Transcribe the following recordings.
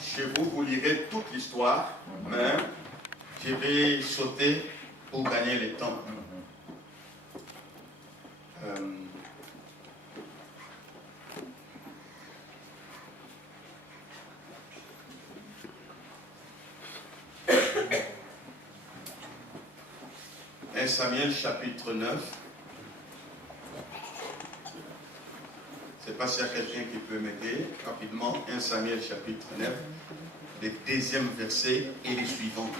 Chez vous, vous lirez toute l'histoire, mais je vais sauter pour gagner le temps. 1 Samuel chapitre 9. Je ne sais pas s'il y a quelqu'un qui peut m'aider rapidement. 1 Samuel chapitre 9, le deuxième verset et les suivants.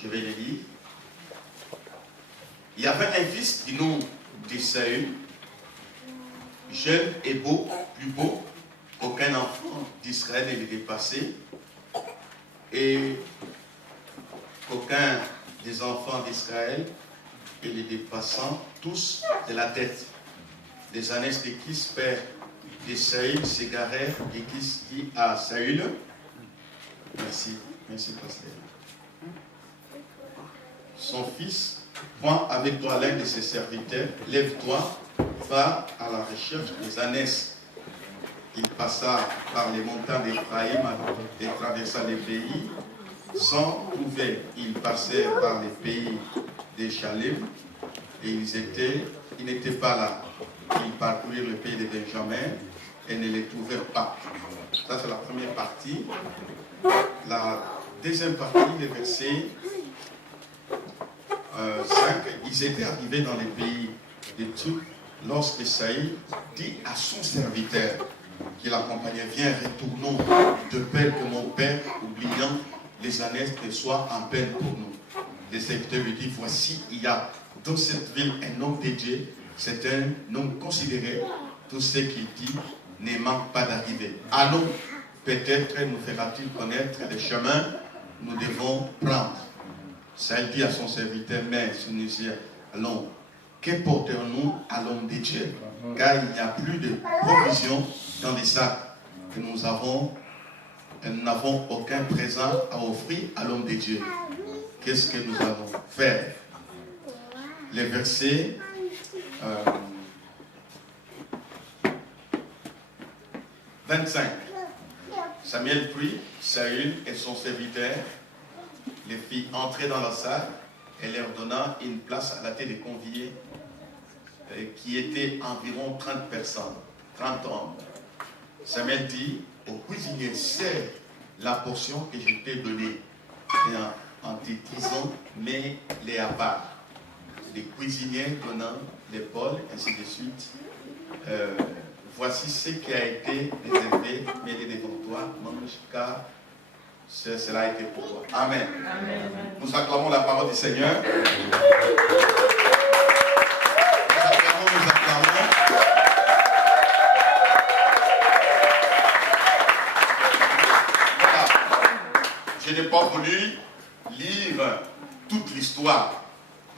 Je vais les lire. Il y avait un fils du nom d'Esaü, jeune et beau, plus beau qu'aucun enfant d'Israël ne l'ait dépassé, et qu'aucun des enfants d'Israël et les dépassant tous de la tête. Les années de Kis, père d'Esaü, s'égarèrent, et Kis dit à Saül, merci pasteur, son fils, prends avec toi l'un de ses serviteurs, lève-toi, va à la recherche des ânesses. Il passa par les montagnes d'Éphraïm et traversa les pays. Sans trouver, ils passèrent par les pays des Chalem et ils n'étaient pas là. Ils parcoururent le pays de Benjamin et ne les trouvèrent pas. Ça, c'est la première partie. La deuxième partie, le verset 5, ils étaient arrivés dans les pays de Tsouk lorsque Saïd dit à son serviteur qui l'accompagnait, viens, retournons de peur que mon père, oubliant les années, ne soit en peine pour nous. Le serviteur lui dit, voici, il y a dans cette ville un homme de Dieu, c'est un homme considéré, tout ce qu'il dit ne manque pas d'arriver. Allons, peut-être nous fera-t-il connaître les chemins nous devons prendre. Saïd dit à son serviteur, mais si nous allons, que portons-nous à l'homme de Dieu? Car il n'y a plus de provisions dans les sacs que nous n'avons aucun présent à offrir à l'homme de Dieu. Qu'est-ce que nous allons faire? Les versets 25. Samuel prit Saül et son serviteur, les fit entrer dans la salle et leur donna une place à la tête des conviés qui étaient environ 30 personnes, 30 hommes. Samuel dit au cuisinier, c'est la portion que je t'ai donnée. Et en te disant, mets-les à part. Les cuisiniers donnant l'épaule, ainsi de suite. Voici ce qui a été réservé, mets-les devant toi, mange, car cela a été pour toi. Amen. Amen. Nous acclamons la parole du Seigneur. Nous acclamons. Voilà. Je n'ai pas voulu lire toute l'histoire.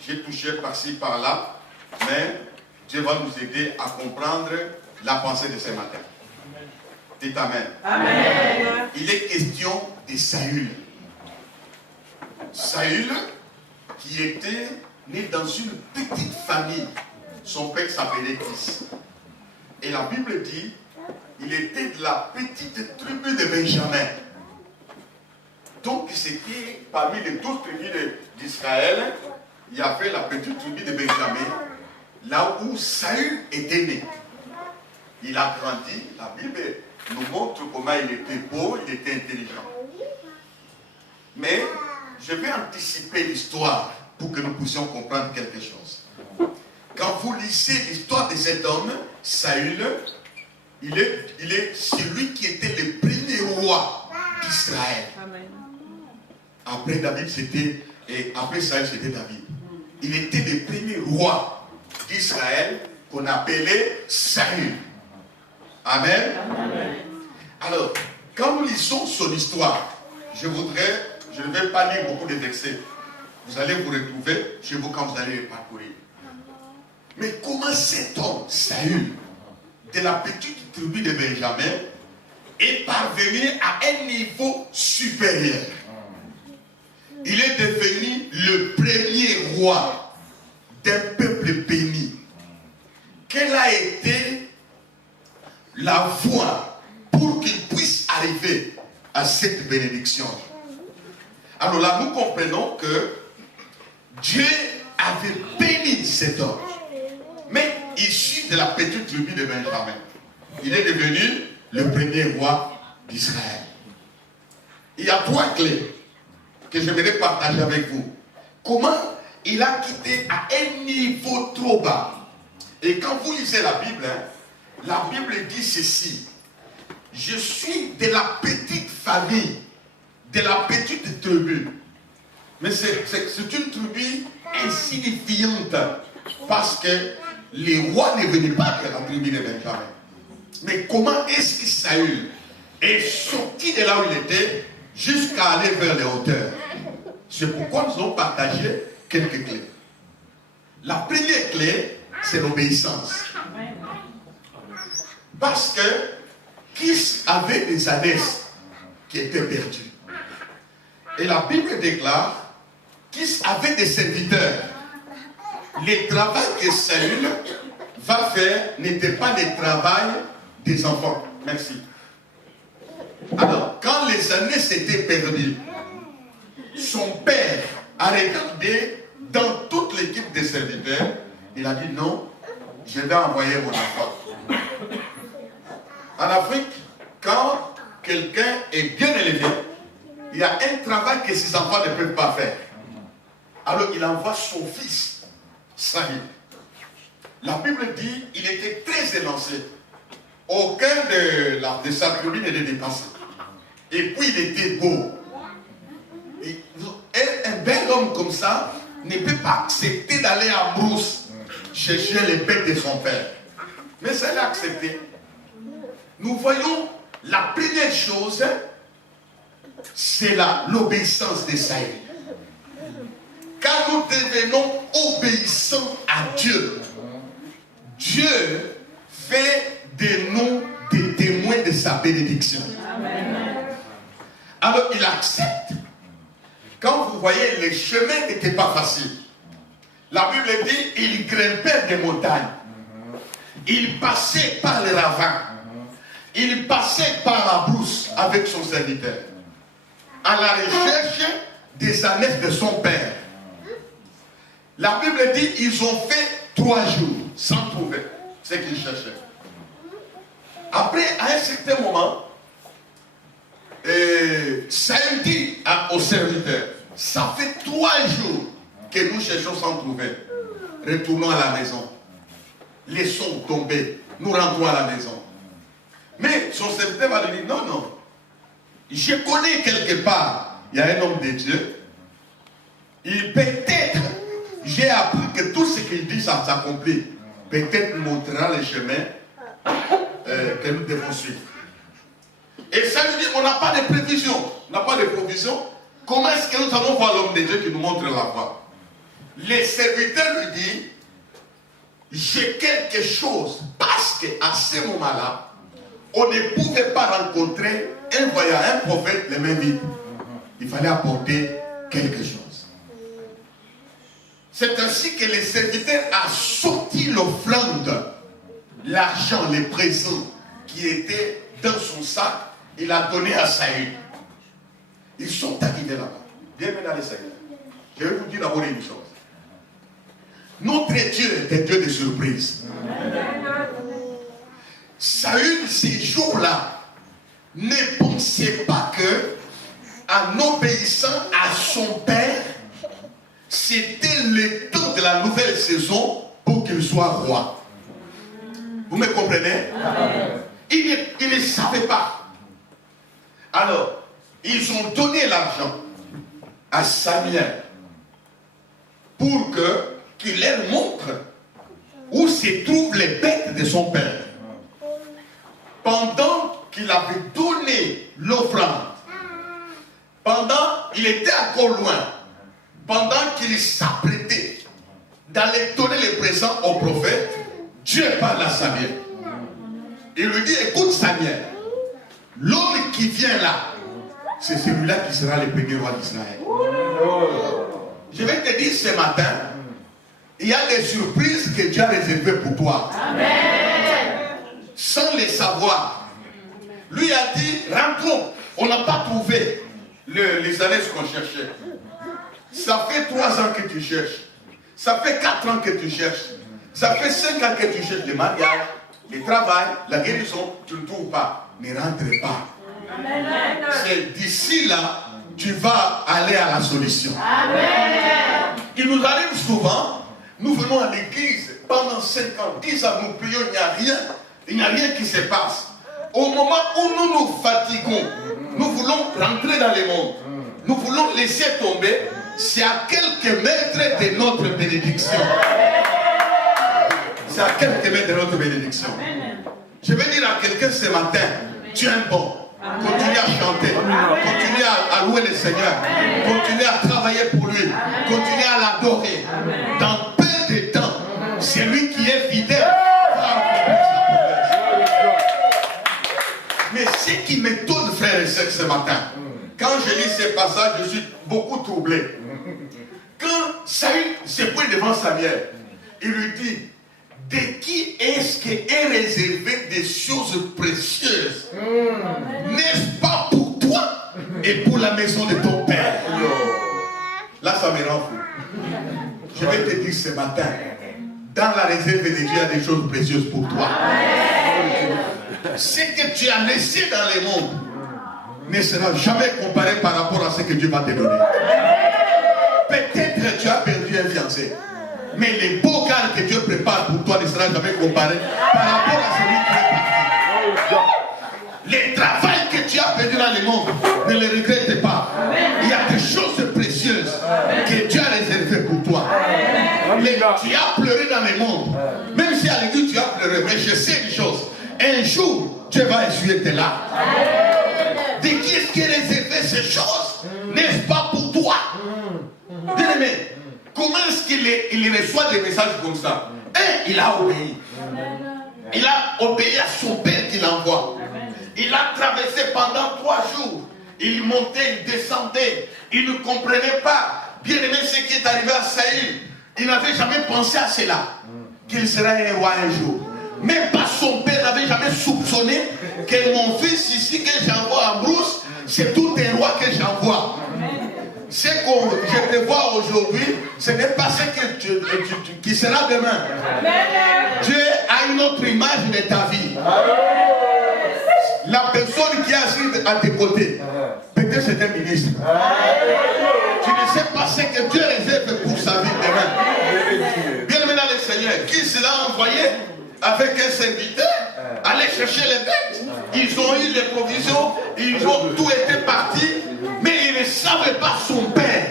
J'ai touché par-ci, par-là, mais Dieu va nous aider à comprendre la pensée de ce matin. Dites Amen. Amen. Il est question de Saül. Saül, qui était né dans une petite famille. Son père s'appelait Kis. Et la Bible dit, il était de la petite tribu de Benjamin. Donc c'était parmi les 12 tribus d'Israël, il y avait la petite tribu de Benjamin, là où Saül était né. Il a grandi, la Bible nous montre comment il était beau, il était intelligent. Mais je vais anticiper l'histoire pour que nous puissions comprendre quelque chose. Quand vous lisez l'histoire de cet homme, Saül, il est celui qui était le premier roi d'Israël. Après David, après Saül, c'était David. Il était le premier roi d'Israël qu'on appelait Saül. Amen. Amen. Alors, quand nous lisons son histoire, je ne vais pas lire beaucoup de versets. Vous allez vous retrouver chez vous quand vous allez les parcourir. Mais comment cet homme, Saül, de la petite tribu de Benjamin, est parvenu à un niveau supérieur? il est devenu le premier roi d'un peuple béni. Quelle a été la voie pour qu'il puisse arriver à cette bénédiction? Alors là, nous comprenons que Dieu avait béni cet homme, mais issu de la petite tribu de Benjamin. Il est devenu le premier roi d'Israël. Il y a 3 clés que j'aimerais partager avec vous. Comment il a quitté à un niveau trop bas. Et quand vous lisez la Bible dit ceci: je suis de la petite famille, de la petite tribu. Mais c'est une tribu insignifiante, parce que les rois ne venaient pas de la tribu de Benjamin. Mais comment est-ce que Saül est sorti de là où il était jusqu'à aller vers les hauteurs? C'est pourquoi nous avons partagé quelques clés. La première clé, c'est l'obéissance. Parce que Kis avait des ânesses qui étaient perdues. Et la Bible déclare Kis avait des serviteurs. Le travail que Saül va faire n'était pas le travail des enfants. Merci. Alors, quand les ânesses étaient perdues, son père a regardé dans toute l'équipe des serviteurs. Il a dit non, je vais envoyer mon enfant. En Afrique, quand quelqu'un est bien élevé, il y a un travail que ses enfants ne peuvent pas faire. Alors il envoie son fils, Saül. La Bible dit qu'il était très élancé. Aucun de sa tribu ne le dépassait. Et puis il était beau. Et un bel homme comme ça ne peut pas accepter d'aller en brousse chercher les bêtes de son père. Mais ça l'a accepté. Nous voyons la première chose, c'est l'obéissance de Saül. Quand nous devenons obéissants à Dieu, Dieu fait de nous des témoins de sa bénédiction. Amen. Alors il accepte. Quand vous voyez, les chemins n'étaient pas faciles. La Bible dit, il grimpait des montagnes. Il passait par les ravins. Il passait par la brousse avec son serviteur, à la recherche des ânesses de son père. La Bible dit, ils ont fait 3 jours sans trouver ce qu'ils cherchaient. Après, à un certain moment, Saül dit au serviteur, ça fait 3 jours que nous cherchons sans trouver. Retournons à la maison. Laissons tomber. Nous rentrons à la maison. Mais son serviteur va lui dire, non, non. Je connais quelque part, il y a un homme de Dieu. Il peut-être, j'ai appris que tout ce qu'il dit, ça s'accomplit. Peut-être nous montrera le chemin que nous devons suivre. Et ça lui dit, on n'a pas de prévision. On n'a pas de provision. Comment est-ce que nous allons voir l'homme de Dieu qui nous montre la voie? Le serviteur lui dit, j'ai quelque chose. Parce qu'à ce moment-là, on ne pouvait pas rencontrer un voyant, un prophète, les mains vides. Il fallait apporter quelque chose. C'est ainsi que le serviteur a sorti l'offrande, l'argent, les présents qui étaient dans son sac. Il a donné à Saül. Ils sont arrivés là-bas. Bienvenue dans les Seigneur. Je vais vous dire d'abord une chose. Notre Dieu est un Dieu de surprise. Saül, ces jours-là, ne pensait pas que, en obéissant à son père, c'était le temps de la nouvelle saison pour qu'il soit roi. Vous me comprenez? Il ne savait pas. Alors, ils ont donné l'argent à Samuel pour qu'il leur montre où se trouvent les bêtes de son père. Pendant qu'il avait donné l'offrande, pendant qu'il était encore loin, pendant qu'il s'apprêtait d'aller donner les présents au prophète, Dieu parle à Samuel. Il lui dit, écoute Samuel, l'homme qui vient là, c'est celui-là qui sera le premier roi d'Israël. Je vais te dire ce matin, il y a des surprises que Dieu a réservées pour toi. Amen. Sans les savoir. Lui a dit, rentrons. On n'a pas trouvé les annexes qu'on cherchait. Ça fait 3 ans que tu cherches. Ça fait 4 ans que tu cherches. Ça fait 5 ans que tu cherches le mariage, le travail, la guérison. Tu ne trouves pas. Ne rentre pas. C'est d'ici là, tu vas aller à la solution. Amen. Il nous arrive souvent, nous venons à l'église pendant 5 ans, 10 ans, nous prions, il n'y a rien qui se passe. Au moment où nous nous fatiguons, nous voulons rentrer dans le monde, nous voulons laisser tomber, c'est à quelques mètres de notre bénédiction. C'est à quelques mètres de notre bénédiction. Je vais dire à quelqu'un ce matin, tu es un bon. Continuez à chanter, continuez à louer le Seigneur, continuez à travailler pour lui, continuez à l'adorer. Dans peu de temps, c'est lui qui est fidèle va accomplir sa promesse. Mais ce qui m'étonne, frères et sœurs, ce matin, quand je lis ces passages, je suis beaucoup troublé. Quand Saül se pointe devant Samuel, il lui dit, de qui est-ce qui est réservé des choses précieuses? N'est-ce pas pour toi et pour la maison de ton père? Là, ça me rend fou. Je vais te dire ce matin, dans la réserve de Dieu, il y a des choses précieuses pour toi. Ce que tu as laissé dans le monde ne sera jamais comparé par rapport à ce que Dieu va te donner. Peut-être tu as perdu un fiancé. Mais les beaux gars que Dieu prépare pour toi ne sera jamais comparé par rapport à celui qui est parti. Le travail que tu as perdu dans le monde, ne le regrette pas. Il y a des choses précieuses que Dieu a réservées pour toi. Tu as pleuré dans le monde. Même si à l'église tu as pleuré, mais je sais une chose. Un jour, Dieu va essuyer tes larmes. De qui est-ce qui est réservé ces choses? N'est-ce pas pour toi? Bien aimé. Comment est-ce qu'il reçoit des messages comme ça? Il a obéi. Il a obéi à son père qui l'envoie. Il a traversé pendant 3 jours. Il montait, il descendait. Il ne comprenait pas. Bien aimé, ce qui est arrivé à Saül, il n'avait jamais pensé à cela. Qu'il serait un roi un jour. Même pas son père n'avait jamais soupçonné que mon fils ici que j'envoie à Brousse, c'est tout un roi que j'envoie. Ce que je te vois aujourd'hui, ce n'est pas ce qui sera demain. Dieu a une autre image de ta vie. La personne qui est assise à tes côtés, peut-être c'est un ministre. Tu ne sais pas ce que Dieu réserve pour sa vie demain. Bien aimé dans le Seigneur, qui se l'a envoyé avec un serviteur, aller chercher les bêtes. Ils ont eu les provisions, ils ont tout été partis. Mais ils ne savaient pas son père.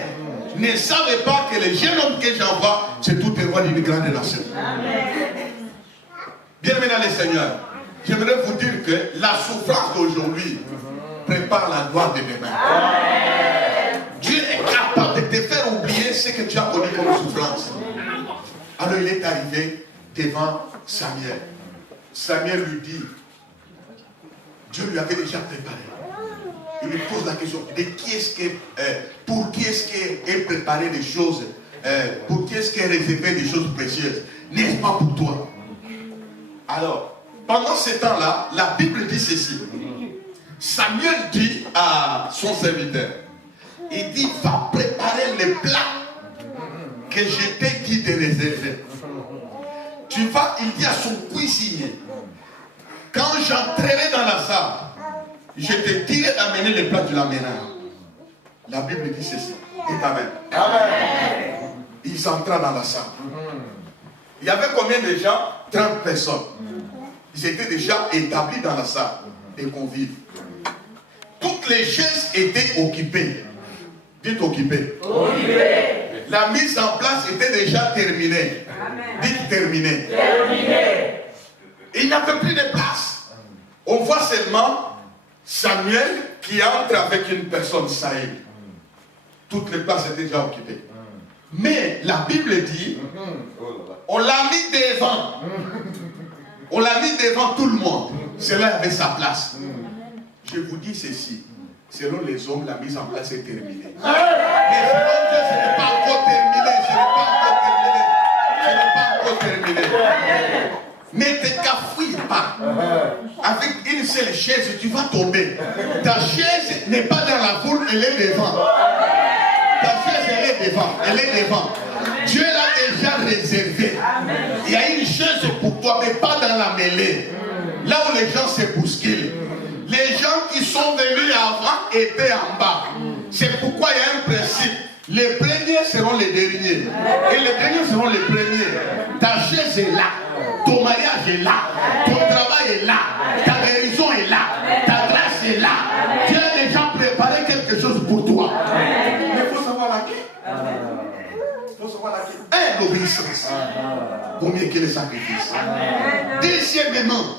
Ils ne savaient pas que le jeune homme que j'envoie, c'est tout un roi d'une grande nation. Bien aimé dans le Seigneur, j'aimerais vous dire que la souffrance d'aujourd'hui prépare la gloire de demain. Dieu est capable de te faire oublier ce que tu as connu comme souffrance. Alors il est arrivé devant Samuel. Samuel lui dit, Dieu lui avait déjà préparé. Il lui pose la question, de qui est-ce que, pour qui est-ce qu'est préparé des choses, pour qui est-ce qu'est réservé des choses précieuses? N'est-ce pas pour toi? Alors, pendant ce temps-là, la Bible dit ceci. Samuel dit à son serviteur, il dit, va préparer les plats que je t'ai dit de réserver. Tu vas, il dit à son cuisinier, quand j'entrerai dans la salle, je te dirai d'amener les plats, tu l'amèneras. La Bible dit ceci. Et amen. Amen. Ils entrent dans la salle. Il y avait combien de gens? 30 personnes. Ils étaient déjà établis dans la salle des convives. Toutes les chaises étaient occupées. Dites occupées. Occupées. La mise en place était déjà terminée. Amen. Dites terminée. Terminée. Il n'y avait plus de place. On voit seulement Samuel qui entre avec une personne, Saül. Toutes les places étaient déjà occupées. Mais la Bible dit, on l'a mis devant. On l'a mis devant tout le monde. Cela avait sa place. Je vous dis ceci. selon les hommes, la mise en place est terminée. Mais selon Dieu, ce n'est pas encore terminé. Ce n'est pas encore terminé. Ne te cafouille pas. Avec une seule chaise, tu vas tomber. Ta chaise n'est pas dans la foule, elle est devant. Ta chaise, elle est devant. Elle est devant. Dieu l'a déjà réservé. Il y a une chaise pour toi, mais pas dans la mêlée. Là où les gens se bousculent. Les gens qui sont venus avant étaient en bas. C'est pourquoi il y a un principe. Les premiers seront les derniers. Et les derniers seront les premiers. Ta chaise est là. Ton mariage est là. Ton travail est là. Ta guérison est là. Ta grâce est là. Dieu a déjà préparé quelque chose pour toi. Mais il faut savoir laquelle. Il faut savoir laquelle. L'obéissance. Vaut mieux que les sacrifices. Deuxièmement,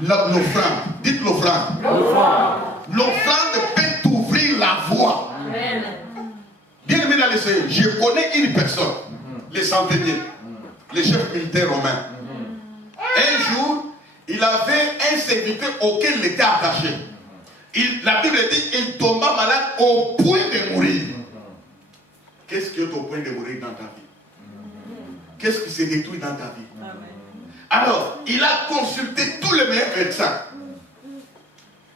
l'offrande. Dites l'offrande. L'offrande peut t'ouvrir la voie. Bien aimé dans le Seigneur, je connais une personne, les centeniers, les chefs militaires romains. Un jour, il avait un serviteur auquel il était attaché. La Bible dit qu'il tomba malade au point de mourir. Qu'est-ce qui est au point de mourir dans ta vie? Qu'est-ce qui se détruit dans ta vie? Alors, il a consulté tous les meilleurs médecins.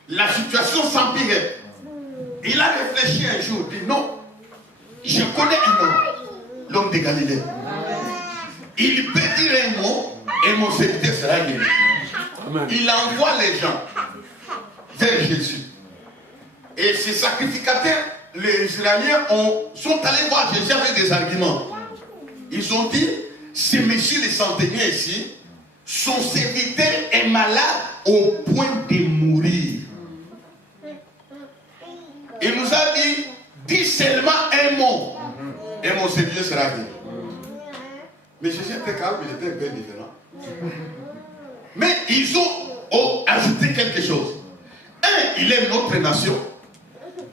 La situation s'empirait. Il a réfléchi un jour, dit non. Je connais un homme, l'homme de Galilée. Il peut dire un mot et mon serviteur sera guéri. Il envoie les gens vers Jésus. Et ces sacrificateurs, les Israéliens, sont allés voir Jésus avec des arguments. Ils ont dit, ce monsieur le centenier ici, son serviteur est malade au point de mourir. Il nous a dit, dis seulement un mot et mon serviteur sera guéri. Mais Jésus était calme, il était un peu différent. Mais ils ont ajouté quelque chose. Un, il aime notre nation.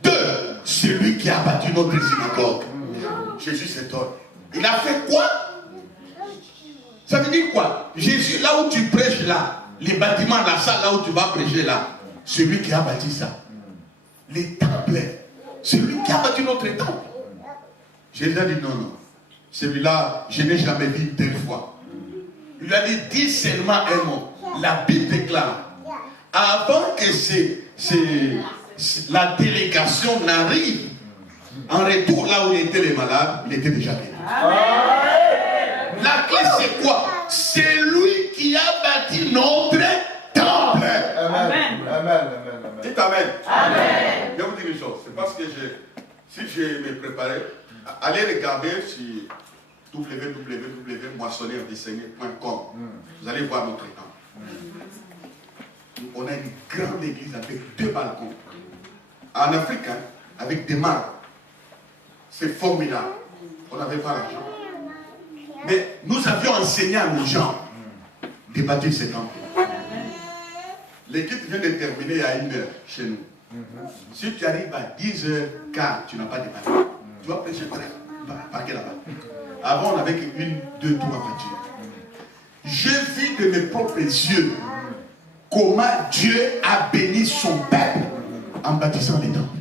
Deux, c'est lui qui a bâti notre synagogue. Jésus s'étonne. Il a fait quoi? Ça veut dire quoi? Jésus, là où tu prêches là, les bâtiments, la salle là où tu vas prêcher là, c'est lui qui a bâti ça. Les temples, c'est lui qui a bâti notre temple. Jésus a dit non, non. Celui-là, je n'ai jamais vu une telle fois. Il lui a dit, dis seulement un mot. La Bible déclare, avant que la délégation n'arrive, en retour là où étaient les malades, il était déjà guéri. La clé c'est quoi? C'est lui qui a bâti notre temple. Amen. Amen. Dites Amen. Amen. Je vais vous dire une chose. C'est parce que si je me préparais, allez regarder sur www.moissonneursdeseigneurs.com. Vous allez voir notre temple. On a une grande église avec 2 balcons. En Afrique, hein, avec des marbres. C'est formidable. On n'avait pas l'argent. Mais nous avions enseigné à nos gens de bâtir ces temples. L'équipe vient de terminer à 1h chez nous. Si tu arrives à 10h15, tu n'as pas de bâtiment. Tu vas prêcher parquer là-bas. Avant, on n'avait que 1, 2, 3 voitures. J'ai vu de mes propres yeux comment Dieu a béni son peuple en bâtissant les temples.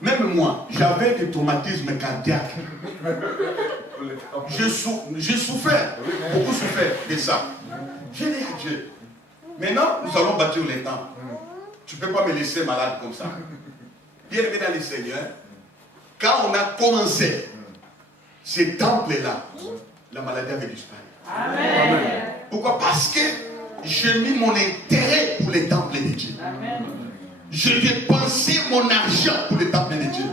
Même moi, j'avais des traumatismes cardiaques. J'ai souffert, beaucoup souffert de ça. J'ai dit à Dieu, maintenant nous allons bâtir les temples. Tu ne peux pas me laisser malade comme ça. Bien aimé dans le Seigneur, quand on a commencé ces temples-là, la maladie avait disparu. Amen. Pourquoi? Parce que j'ai mis mon intérêt pour les temples de Dieu. Amen. J'ai dépensé mon argent pour les temples de Dieu.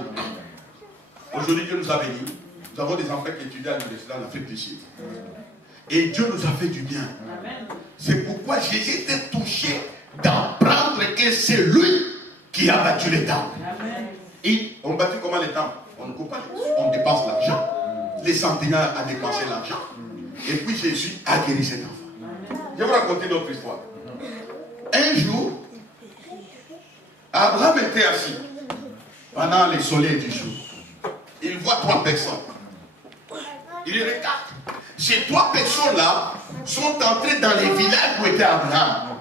Aujourd'hui, Dieu nous a bénis. Nous avons des enfants qui étudient à l'université en Afrique du Sud. Et Dieu nous a fait du bien. C'est pourquoi j'ai été touché d'apprendre que c'est lui qui a battu les temples. Et on bâtit comment les temples? On ne coupe pas, on dépense l'argent. Les centenaires ont dépensé l'argent. Et puis Jésus a guéri cet enfant. Je vais vous raconter notre histoire. Un jour, Abraham était assis pendant le soleil du jour. Il voit 3 personnes. Il les regarde. Ces 3 personnes-là sont entrées dans les villages où était Abraham.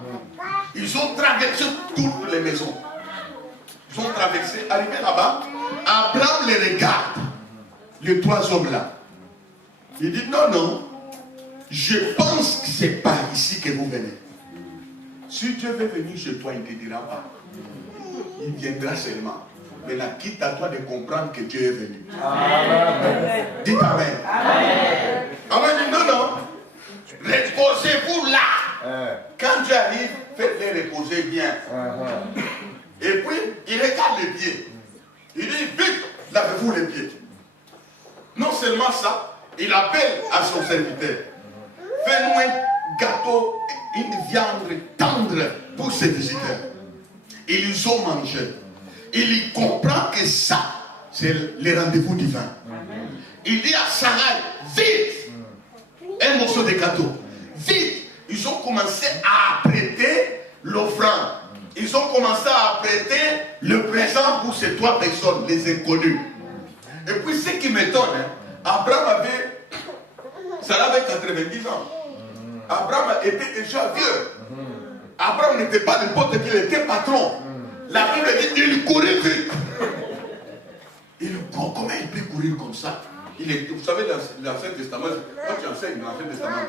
Ils ont traversé toutes les maisons. Ils ont traversé, arrivé là-bas. Abraham les regarde, les trois hommes-là. Il dit, non, non, je pense que ce n'est pas ici que vous venez. Si Dieu veut venir chez toi, il ne te dira pas. Il viendra seulement. Mais là, quitte à toi de comprendre que Dieu est venu. Amen. Dites Amen. Amen. Amen dit, non, non, reposez-vous là. Quand Dieu arrive, faites-les reposer bien. Et puis, il regarde les pieds. Il dit, vite, lavez-vous les pieds. Non seulement ça, il appelle à son serviteur. Fais-nous un gâteau, une viande tendre pour ses visiteurs. Ils ont mangé. Il comprend que ça, c'est le rendez-vous divin. Il dit à Sarah, vite, un morceau de gâteau. Vite, ils ont commencé à apprêter l'offrande. Ils ont commencé à apprêter le présent pour ces trois personnes, les inconnus. Et puis ce qui m'étonne, Abraham Sarah avait 90 ans. Abraham était déjà vieux. Abraham n'était pas n'importe qui, il était patron. La Bible dit il courait vite. Comment il peut courir comme ça? Vous savez, l'Ancien Testament, quand tu enseignes l'Ancien Testament,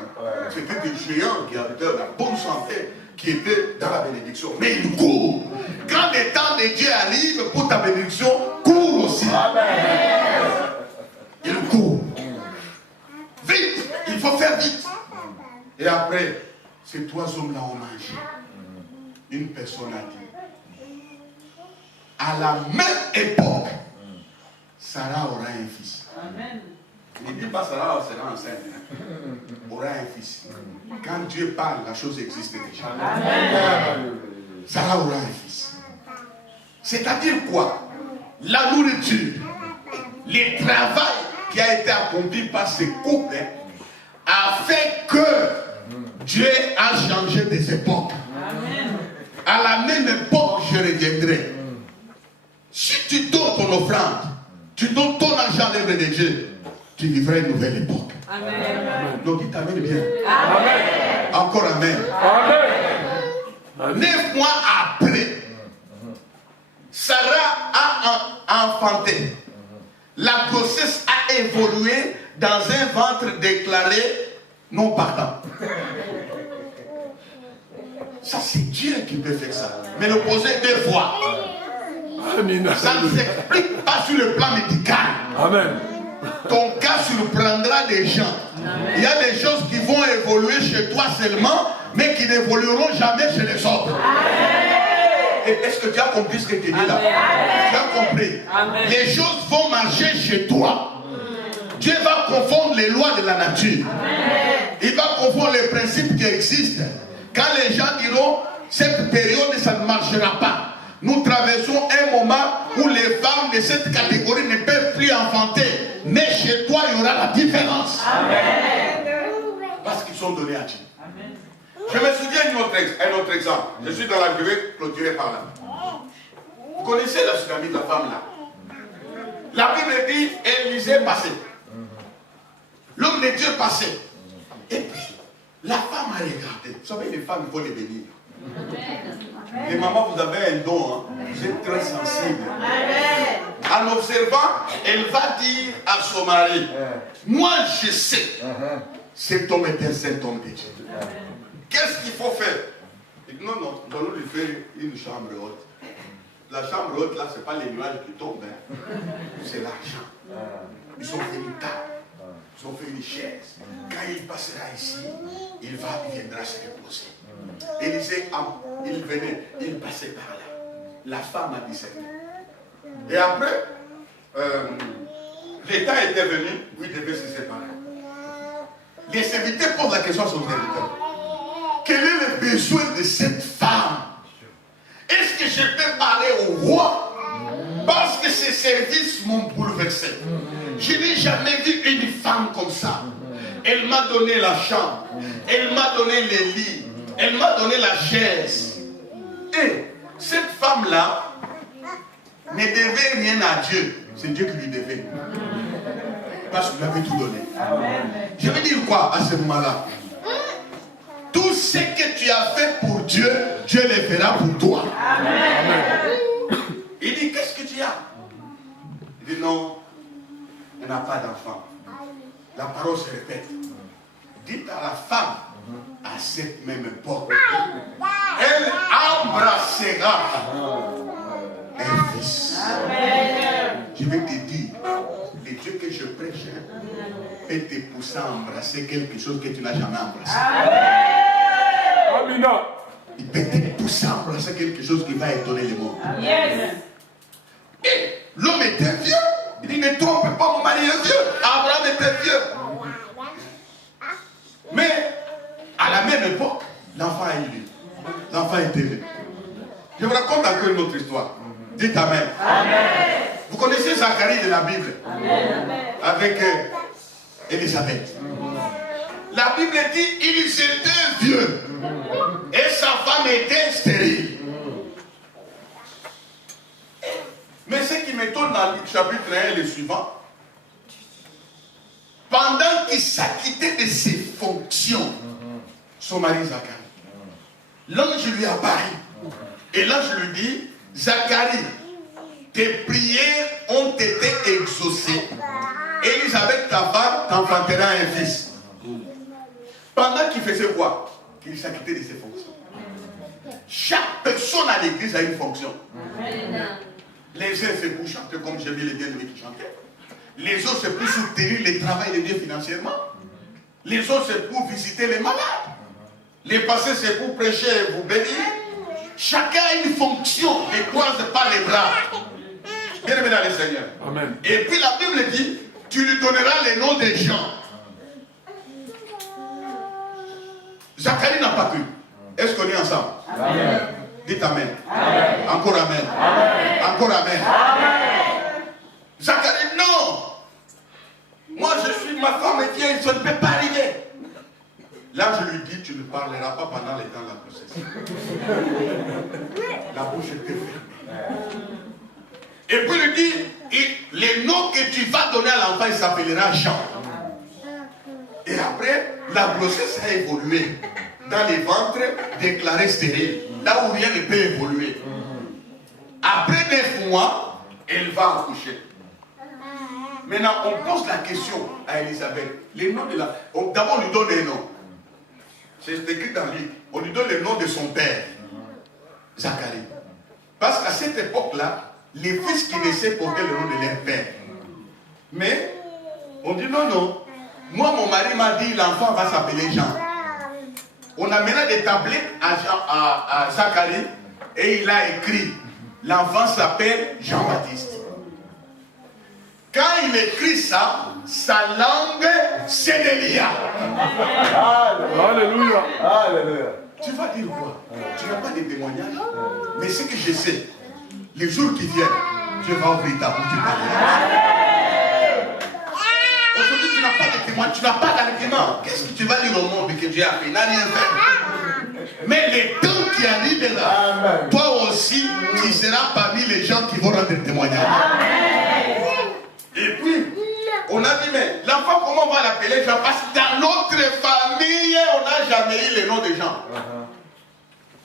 c'était des géants qui avaient la bonne santé, qui étaient dans la bénédiction. Mais il court. Quand le temps de Dieu arrive pour ta bénédiction, cours aussi. Amen. Il court. Vite, il faut faire vite. Et après, ces trois hommes-là ont mangé. Une personne a dit, à la même époque, Sarah aura un fils. Amen. Il ne dit pas Sarah sera enceinte. Aura un fils. Quand Dieu parle, la chose existe déjà. Amen. Sarah aura un fils. C'est-à-dire quoi? La nourriture, le travail qui a été accompli par ces couples a fait que Dieu a changé des époques. Amen. À la même époque, je reviendrai. Si tu donnes ton offrande, tu donnes ton argent à l'œuvre de Dieu, tu vivras une nouvelle époque. Amen. Donc dites Amen bien. Amen. Encore Amen. Amen. 9 mois après, Sarah a enfanté. La grossesse a évolué dans un ventre déclaré non partant. Ça, c'est Dieu qui peut faire ça. Mais le poser deux fois. Ça ne s'explique pas sur le plan médical. Amen. Ton cas surprendra les gens. Amen. Il y a des choses qui vont évoluer chez toi seulement, mais qui n'évolueront jamais chez les autres. Est-ce que tu as compris ce que tu dis là? Tu as compris? Amen. Les choses vont marcher chez toi. Dieu va confondre les lois de la nature. Amen. Il va confondre les principes qui existent. Quand les gens diront, cette période, ça ne marchera pas. Nous traversons un moment où les femmes de cette catégorie ne peuvent plus enfanter. Mais chez toi, il y aura la différence. Amen. Parce qu'ils sont donnés à Dieu. Amen. Je me souviens d'un autre exemple. Je suis dans la durée clôturée par là. Vous connaissez la tsunami de la femme là? La Bible dit, Élisée passait. L'homme de Dieu passait. Et puis, la femme a regardé. Vous savez, les femmes, il faut les bénir. Les mamans, vous avez un don, hein? Vous êtes très sensibles. En observant, elle va dire à son mari, moi je sais, cet homme est un saint homme de Dieu. Qu'est-ce qu'il faut faire? Il dit, non, non, nous allons lui faire une chambre haute. La chambre haute, là, ce n'est pas les nuages qui tombent, hein. C'est l'argent. Ils ont fait une table. Ils ont fait une chaise. Quand il passera ici, il viendra se reposer. Élisée, il venait, il passait par là. La femme a discerné. Et après, l'État était venu, où il devait se séparer. Les serviteurs posent la question à son serviteur. Quel est le besoin de cette femme? Est-ce que je peux parler au roi? Parce que ses services m'ont bouleversé. Je n'ai jamais vu une femme comme ça. Elle m'a donné la chambre. Elle m'a donné les lits. Elle m'a donné la chaise. Et cette femme-là ne devait rien à Dieu. C'est Dieu qui lui devait. Parce qu'il lui avait tout donné. Je veux dire quoi à ce moment-là? Tout ce que tu as fait pour Dieu, Dieu le fera pour toi. Amen. Il dit, pas d'enfant. La parole se répète. Dites à la femme, à cette même époque, elle embrassera un fils. Je vais te dire, le Dieu que je prêche peut te pousser à embrasser quelque chose que tu n'as jamais embrassé. Amen. Il peut te pousser à embrasser quelque chose qui va étonner le monde. Et l'homme était vieux. Il dit, ne trompe pas, mon mari est vieux. Abraham était vieux. Mais à la même époque, l'enfant a eu lieu. L'enfant était né. Je vous raconte encore une autre histoire. Dites Amen. Amen. Vous connaissez Zacharie de la Bible? Amen. Avec Élisabeth. La Bible dit, il était vieux. Et sa femme était stérile. Mais ce qui m'étonne dans le chapitre 1 et le suivant, pendant qu'il s'acquittait de ses fonctions, son mari Zacharie, l'ange lui apparaît. Et l'ange lui dit, Zacharie, tes prières ont été exaucées. Élisabeth, ta femme, t'enfantera un fils. Pendant qu'il faisait quoi? Qu'il s'acquittait de ses fonctions. Chaque personne à l'église a une fonction. Les uns c'est pour chanter comme j'ai vu les bien-aimés qui chantaient. Les autres c'est pour soutenir le travail de Dieu financièrement. Les autres c'est pour visiter les malades. Les pasteurs c'est pour prêcher et vous bénir. Chacun a une fonction. Ne croise pas les bras. Bien-aimés dans le Seigneur. Amen. Et puis la Bible dit, tu lui donneras les noms des gens. Zacharie n'a pas cru. Est-ce qu'on est ensemble? Amen. Dites Amen. Amen. Encore Amen. Amen. Encore Amen. Amen. Zacharie, non. Moi, je suis ma femme et Dieu, ça ne peut pas arriver. Là, je lui dis, tu ne parleras pas pendant les temps de la grossesse. La bouche était fermée. Et puis il lui dit, les noms que tu vas donner à l'enfant, il s'appellera Jean. Et après, la grossesse a évolué. Dans les ventres, déclarés stériles. Là où rien ne peut évoluer. Après 9 mois, elle va accoucher. Maintenant, on pose la question à Élisabeth. Les noms de la... D'abord, on lui donne un nom. C'est écrit dans le livre. On lui donne le nom de son père. Zacharie. Parce qu'à cette époque-là, les fils qui naissaient portaient le nom de leur père. Mais, on dit non, non. Moi, mon mari m'a dit, l'enfant va s'appeler Jean. On a maintenant des tablettes à Zacharie et il a écrit, l'enfant s'appelle Jean-Baptiste. Quand il écrit ça, sa langue c'est Elia. Alléluia. Alléluia. Tu vas dire quoi? Tu n'as pas de témoignage. Mais ce que je sais, les jours qui viennent, Dieu va ouvrir ta bouche. Aujourd'hui, tu n'as pas de témoignage, tu n'as pas d'argument. Qu'est-ce que tu vas dire au monde que Dieu a fait? Il n'a rien fait. Mais le temps qui arrivera, toi aussi, tu seras parmi les gens qui vont rendre témoignage. Et puis, on a dit, mais l'enfant, comment on va l'appeler Jean? Parce que dans notre famille, on n'a jamais eu le nom de Jean.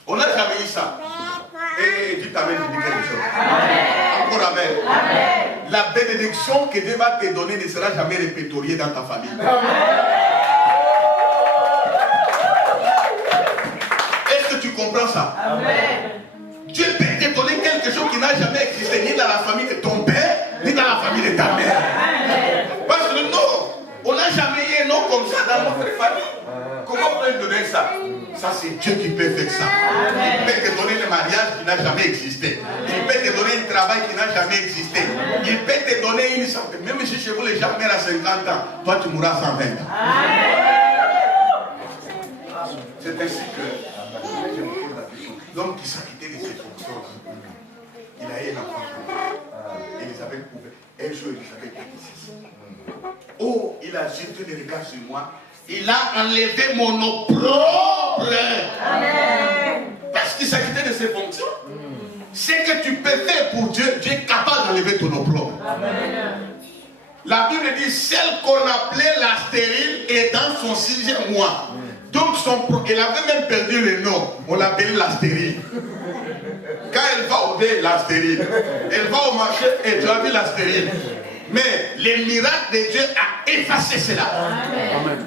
On n'a jamais eu ça. Et dis Amen, je dis quelque chose. Encore Amen. Amen. La bénédiction que Dieu va te donner ne sera jamais répertoriée dans ta famille. Est-ce que tu comprends ça? Amen. Dieu peut te donner quelque chose qui n'a jamais existé ni dans la famille de ton père, ni dans la famille de ta mère. Parce que non, on n'a jamais eu un nom comme ça dans notre famille. Comment on peut donner ça? Ça, c'est Dieu qui peut faire ça. Il peut te donner le mariage qui n'a jamais existé. Il peut te donner un travail qui n'a jamais existé. Il peut te donner une santé. Même si chez vous, les gens meurent à 50 ans, toi, tu mourras à 120 ans. C'est ainsi que je me pose la question. L'homme qui s'acquittait de ses fonctions, il a eu un enfant. Elisabeth pouvait. Un jour, Elisabeth dit, oh, il a jeté le regard sur moi. Il a enlevé mon opprobre. Parce qu'il s'acquittait de ses fonctions. Ce que tu peux faire pour Dieu, Dieu est capable d'enlever ton opprobre. La Bible dit, celle qu'on appelait la stérile est dans son 6e mois. Donc, elle avait même perdu le nom. On l'appelait la stérile. Quand elle va au dé, la stérile. Elle va au marché et tu as vu la stérile. Mais les miracles de Dieu a effacé cela. Amen.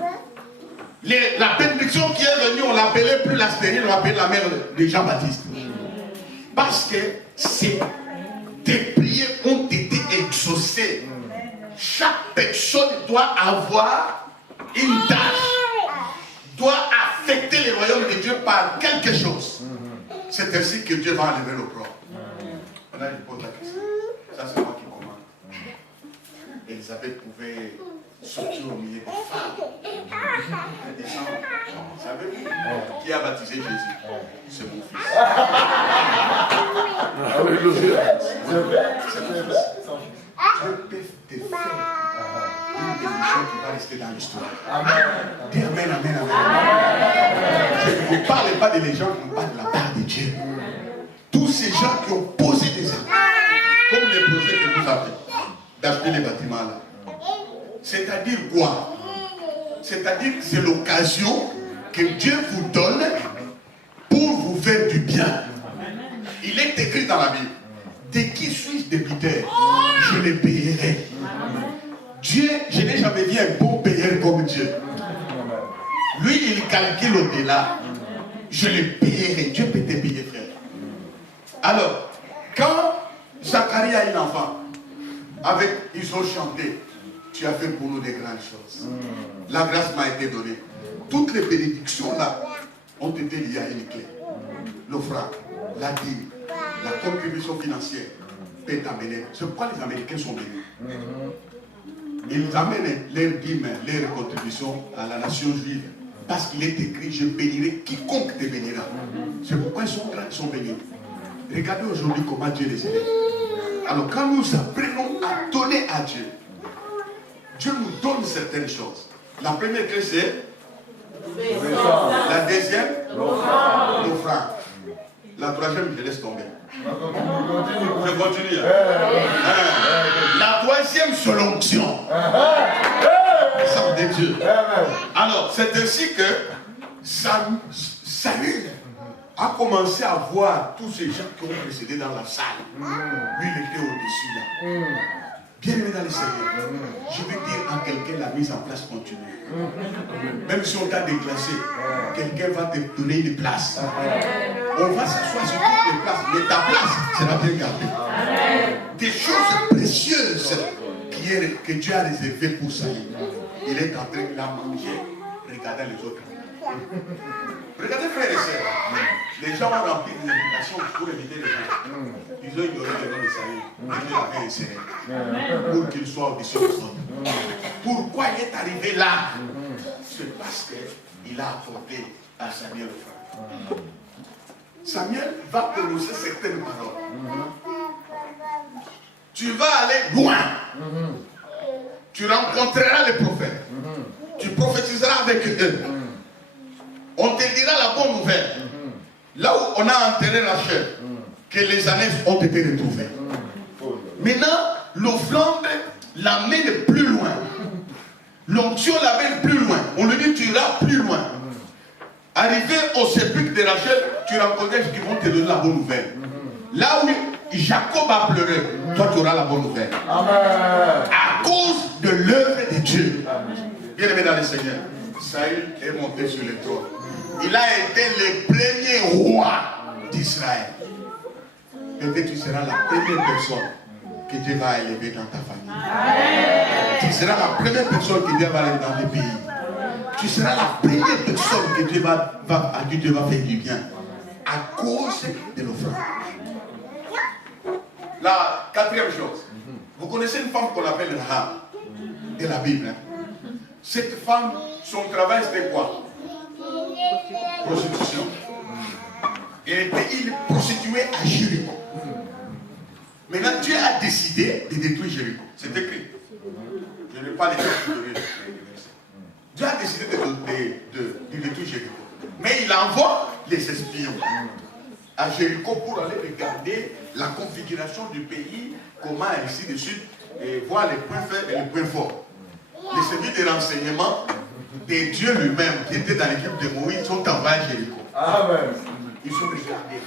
La bénédiction qui est venue, on l'appelait plus la stérile, on l'appelait la mère de Jean-Baptiste. Parce que tes prières ont été exaucées. Chaque personne doit avoir une tâche, doit affecter le royaume de Dieu par quelque chose. C'est ainsi que Dieu va enlever l'opprobre. On a une pose la question. Ça, c'est moi qui commande. Élisabeth pouvait sortir au milieu des femmes. Savez-vous qui a baptisé Jésus? C'est mon fils. Alléluia. Dieu peut te faire une bénédiction qui va rester dans l'histoire. Dis amen, amen, amen. Je ne parle pas des gens qui n'ont pas de la part de Dieu. Tous ces gens qui ont posé des actes, comme les projets que vous avez, d'acheter les bâtiments là. C'est-à-dire quoi? C'est-à-dire que c'est l'occasion que Dieu vous donne pour vous faire du bien. Il est écrit dans la Bible. De qui suis-je débiteur? Je les payerai. Dieu, je n'ai jamais vu un bon payeur comme Dieu. Lui, il calcule au-delà. Je les payerai. Dieu peut te payer, frère. Alors, quand Zacharie a eu un enfant, ils ont chanté, tu as fait pour nous des grandes choses. La grâce m'a été donnée. Toutes les bénédictions là ont été liées à une clé. L'offrande, la dîme, la contribution financière peut t'amener. C'est pourquoi les Américains sont bénis. Ils amènent leurs dîmes, leurs contributions à la nation juive. Parce qu'il est écrit, je bénirai quiconque te bénira. C'est pourquoi ils sont grands, ils sont bénis. Regardez aujourd'hui comment Dieu les élève. Alors quand nous apprenons à donner à Dieu, Dieu nous donne certaines choses. La première clé c'est la deuxième, l'offrande. La troisième, je laisse tomber. Je continue. La troisième, c'est l'onction. De Dieu. Alors, c'est ainsi que Saül a commencé à voir tous ces gens qui ont précédé dans la salle. Lui, il était au-dessus là. Bien-aimé dans les Seigneurs, je vais dire à quelqu'un la mise en place continue. Même si on t'a déclassé, quelqu'un va te donner une place. On va s'asseoir sur toutes les places, mais ta place sera bien gardée. Des choses précieuses que Dieu a réservées pour Saül. Il est en train de la manger, regardant les autres. Regardez, frères et sœurs, les gens ont rempli des invitations pour éviter les gens. Ils ont ignoré le nom de Saül. Dieu l'avait inséré pour qu'il soit au-dessus des autres. Pourquoi il est arrivé là? C'est parce qu'il a apporté à Samuel le frère. Samuel va prononcer certaines paroles. Tu vas aller loin. Tu rencontreras les prophètes. Tu prophétiseras avec eux. On te dira la bonne nouvelle. Là où on a enterré Rachel, que les années ont été retrouvées. Maintenant, l'offrande l'amène plus loin. L'onction l'amène plus loin. On lui dit, tu iras plus loin. Arrivé au sépulcre de Rachel, tu rencontreras ceux qui vont te donner la bonne nouvelle. Là où Jacob a pleuré, toi tu auras la bonne nouvelle. Amen. À cause de l'œuvre de Dieu. Bien aimé dans le Seigneur, Saül est monté sur le trône. Il a été le premier roi d'Israël. Peut-être tu seras la première personne que Dieu va élever dans ta famille. Amen. Tu seras la première personne que Dieu va élever dans le pays. Tu seras la première personne que Dieu à qui Dieu va faire du bien. À cause de l'offrande. La quatrième chose. Vous connaissez une femme qu'on appelle Rahab de la Bible. Cette femme, son travail c'était quoi? Prostitution. Elle était une prostituée à Jéricho. Maintenant, Dieu a décidé de détruire Jéricho. C'est écrit. Je ne vais pas les dire. Dieu a décidé de détruire Jéricho. Mais il envoie les espions à Jéricho pour aller regarder la configuration du pays, comment ainsi de suite, et voir les points faibles et les points forts. Les services de renseignement de Dieu lui-même, qui était dans l'équipe de Moïse, sont envoyés à Jéricho. Amen. Ils sont regardés.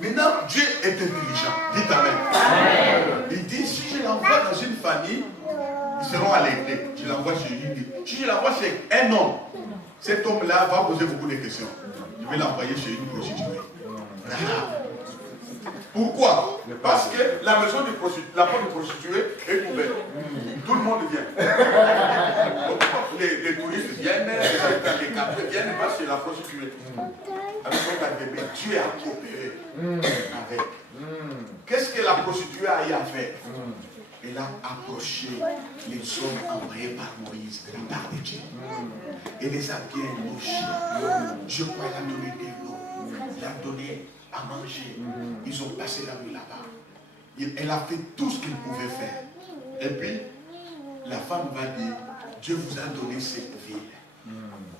Maintenant, Dieu est intelligent. Dites Amen. Il dit, si je l'envoie dans une famille, seront alertés. Je l'envoie chez lui. Si je l'envoie chez un homme, cet homme-là va poser beaucoup de questions. Je vais l'envoyer chez une prostituée. Pourquoi? Parce que la maison de prostituée, la porte de prostituée est ouverte. Tout le monde vient. Les touristes viennent, les cafés viennent, parce que la prostituée. Alors, Dieu a coopéré avec. Qu'est-ce que la prostituée a eu à faire? Elle a approché les hommes envoyés par Moïse, par Dieu. Elle les a bien ébauchés. Je crois qu'elle a donné de l'eau. Elle a donné à manger. Ils ont passé la nuit là-bas. Elle a fait tout ce qu'elle pouvait faire. Et puis, la femme va dire, Dieu vous a donné cette ville.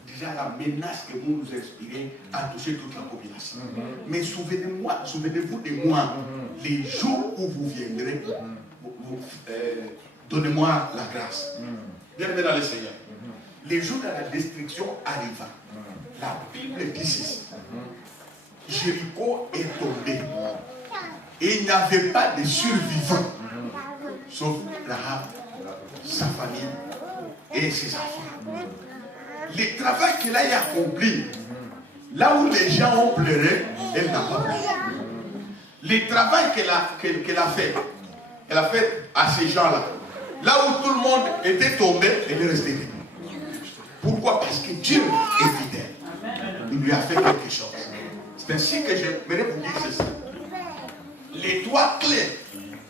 Déjà, la menace que vous nous inspirez a touché toute la population. Mais souvenez-vous de moi, les jours où vous viendrez, donnez-moi la grâce. Bienvenue dans le Seigneur. Les jours de la destruction arriva. La Bible dit ceci. Jéricho est tombé. Et il n'y avait pas de survivants. Sauf Rahab, sa famille et ses enfants. Le travail qu'elle a accompli, là où les gens ont pleuré, elle n'a pas pleuré. Le travail qu'elle a fait à ces gens-là, là où tout le monde était tombé, elle est restée debout. Pourquoi? Parce que Dieu est fidèle. Il lui a fait quelque chose. C'est ainsi que j'aimerais vous dire ceci. Les trois clés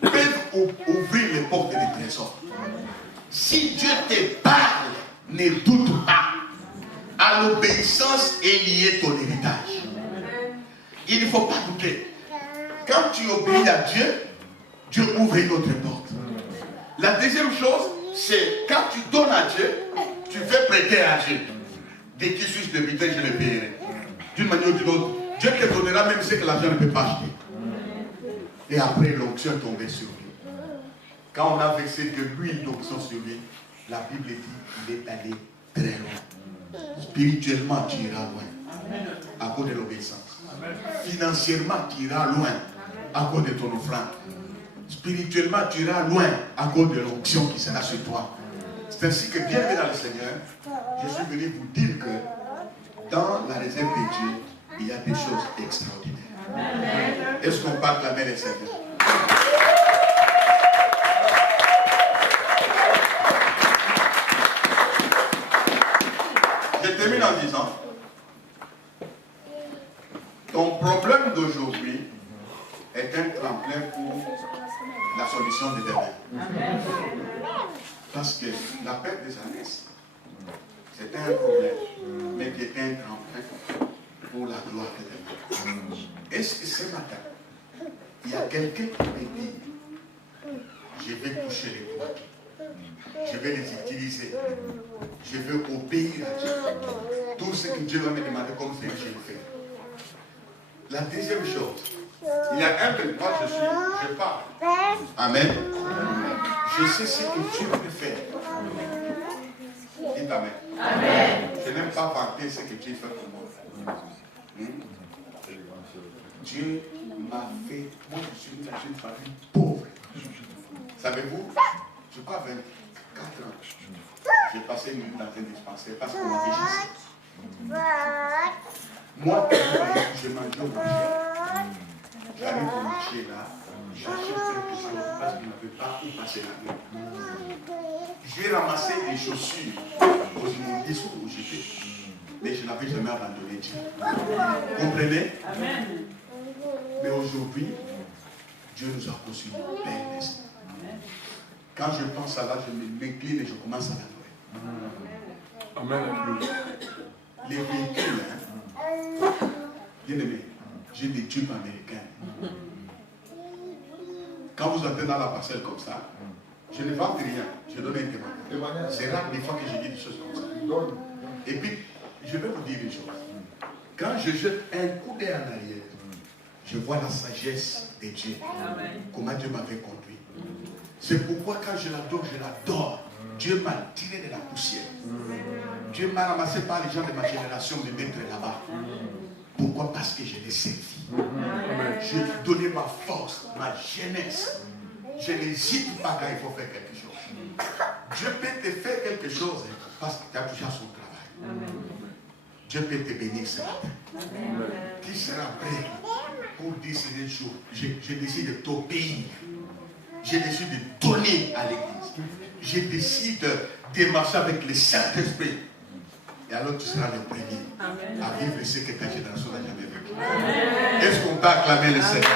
peuvent ouvrir les portes des trésors. Si Dieu te parle, ne doute pas. À l'obéissance est lié ton héritage. Il ne faut pas douter. Quand tu obéis à Dieu, Dieu ouvre une autre porte. La deuxième chose, c'est quand tu donnes à Dieu, tu fais prêter à Dieu. Dès qu'il suis de vite, je le paierai. D'une manière ou d'une autre, Dieu te donnera même ce que l'argent ne peut pas acheter. Et après, l'onction est tombée sur lui. Quand on a versé de l'huile d'onction sur lui, la Bible dit qu'il est allé très loin. Spirituellement, tu iras loin à cause de l'obéissance. Financièrement, tu iras loin à cause de ton offrande. Spirituellement, tu iras loin à cause de l'onction qui sera sur toi. C'est ainsi que, bienvenue dans le Seigneur, je suis venu vous dire que dans la réserve de Dieu, il y a des choses extraordinaires. Est-ce qu'on parle la main des Seigneurs? Je termine en disant, ton problème d'aujourd'hui est un tremplin pour la solution de demain. Parce que la perte des années, c'était un problème, mais qui était un tremplin pour la gloire de demain. Est-ce que ce matin, il y a quelqu'un qui me dit, je vais toucher les points, je vais les utiliser, je vais obéir à Dieu. Tout ce que Dieu va me demander comme c'est, je le fais. La deuxième chose, il y a un de moi, je parle. Amen. Je sais ce que Dieu peut faire. Dites Amen. Amen. Je n'aime pas vanter ce que Dieu fait pour moi. Dieu m'a fait, moi je suis dans une famille pauvre. Savez-vous, je crois 24 ans, j'ai passé une nuit dans un dispensaire parce qu'on m'a dit moi, je mangeais au marché. J'arrive au marché là, j'achète quelque chose parce qu'il n'avait pas où passer la nuit. J'ai ramassé des chaussures aux immondices où j'étais. Mais je n'avais jamais abandonné Dieu. Comprenez? Amen. Mais aujourd'hui, Dieu nous a conçu une belle maison. Quand je pense à là, je m'incline et je commence à l'adorer. Amen. Les véhicules, bien aimé, j'ai des tubes américains. Quand vous entrez dans la parcelle comme ça, je ne vante rien, je donne un témoignage. C'est rare des fois que je dis des choses comme ça. Et puis, je vais vous dire une chose. Quand je jette un coup d'œil en arrière, je vois la sagesse de Dieu. Comment Dieu m'avait conduit. C'est pourquoi quand je l'adore. Dieu m'a tiré de la poussière. Dieu m'a ramassé par les gens de ma génération de mettre là-bas. Pourquoi? Parce que je l'ai servi. Je lui ai donné ma force, ma jeunesse. Je n'hésite pas quand il faut faire quelque chose. Dieu peut te faire quelque chose parce que tu as touché à son travail. Amen. Dieu peut te bénir ce matin. Qui sera prêt pour dire Seigneur, je décide de t'obéir. Je décide de donner à l'église. Je décide de marcher avec le Saint-Esprit. Et alors tu seras le premier à vivre ce que ta génération n'a jamais vécu. Est-ce qu'on peut acclamer le Seigneur?